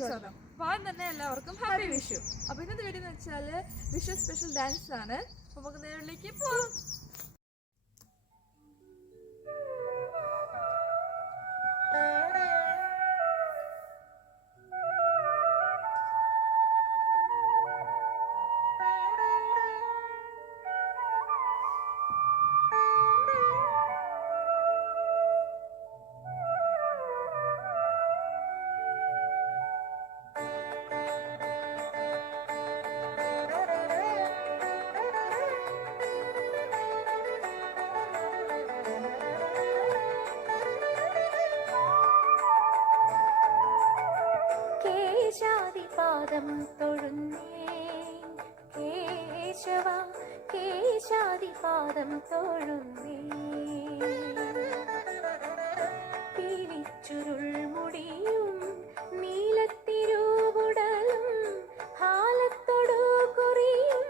സ്വാഗതം. അപ്പോൾ തന്നെ എല്ലാവർക്കും ഹാപ്പി വിഷു. അപ്പോൾ ഇന്നത്തെ വീഡിയോ എന്ന് വെച്ചാൽ വിഷു സ്പെഷ്യൽ ഡാൻസ് ആണ്. അപ്പോൾ നമുക്ക് നേരിലേക്ക് പോകാം. പാദം തൊഴുന്നേ കേശവ കേശാദി പാദം തൊഴുന്നേ പീലിച്ചുരുൾ മുടിയും നീലത്തിരൂവുടലും ഹാലത്തൊടു കുറിയും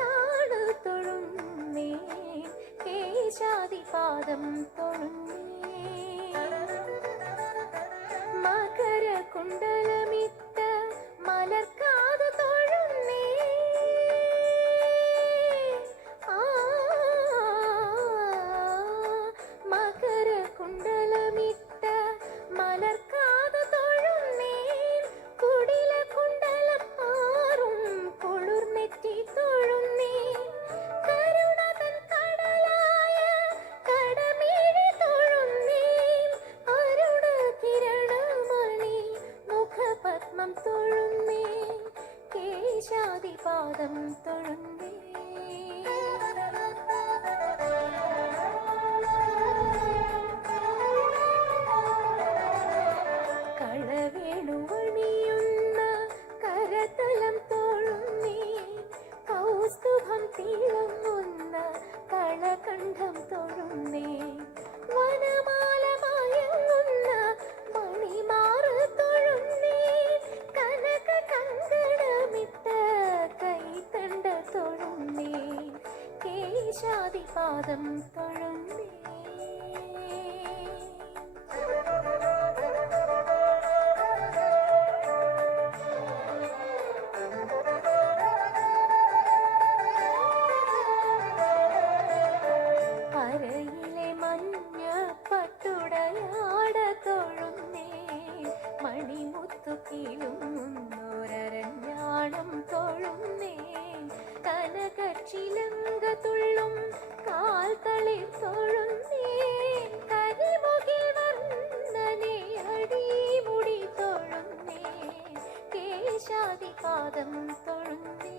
താണു തൊഴുന്നേ കേശാദി പാദം തൊഴുന്നേ മകര കുണ്ടലമിട്ട മലർക്കാത് തൊഴുന്നേ മകര കുണ്ടലമിട്ട മലർക്കാത് തൊഴുന്നേ കുടില കുണ്ടലം ആറും കുളിർനെറ്റി തൊഴുന്നേ കരുണതൻ കടലായ കടമേഴി തൊഴുന്നേ അരുണ കിരണമണി മുഖപത്മം തൊഴുന്നേ കേശാദി പാദം തൊഴുന്നേ കളവേണുവണിയുന്ന കരതലം തൊഴുന്നേ കൗസ്തുഭം തിളങ്ങുന്ന കളകണ്ഠം തൊഴുന്നേ വനമാല മയങ്ങുന്ന മണിമാറ് തൊഴുന്നേ കനക കങ്കണമിട്ട കൈത്തണ്ട തൊഴുന്നേ കേശാദി പാദം തൊഴുന്നേ അരയിലെ മഞ്ഞ പട്ടുടയാട തൊഴുന്നേ മണിമുത്തു കീഴുന്നൊരഞ്ഞാണം തൊഴുന്നേ കനകച്ചിലങ്ക തുള്ളും കാൽ തളി തൊഴുന്നേ കരിമുകിൽ വർണ്ണനെ അടിമുടി തൊഴുന്നേ കേശാദി പാദം തൊഴുന്നേ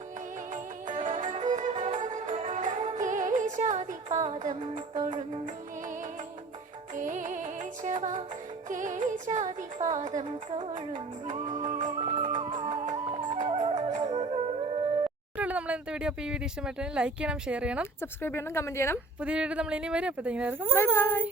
കേശാദി പാദം തൊഴുന്നേ കേശവ കേശാദി പാദം തൊഴുന്നേ. നമ്മൾ ഇന്നത്തെ വീഡിയോ അപ്പോൾ ഈ വീഡിയോ ഇഷ്ടമായിട്ടുണ്ടെങ്കിൽ ലൈക്ക് ചെയ്യണം, ഷെയർ ചെയ്യണം, സബ്സ്ക്രൈബ് ചെയ്യണം, കമൻറ്റ് ചെയ്യണം. പുതിയ വീഡിയോ നമ്മൾ ഇനി വരും. അപ്പോൾ ബൈ ബൈ.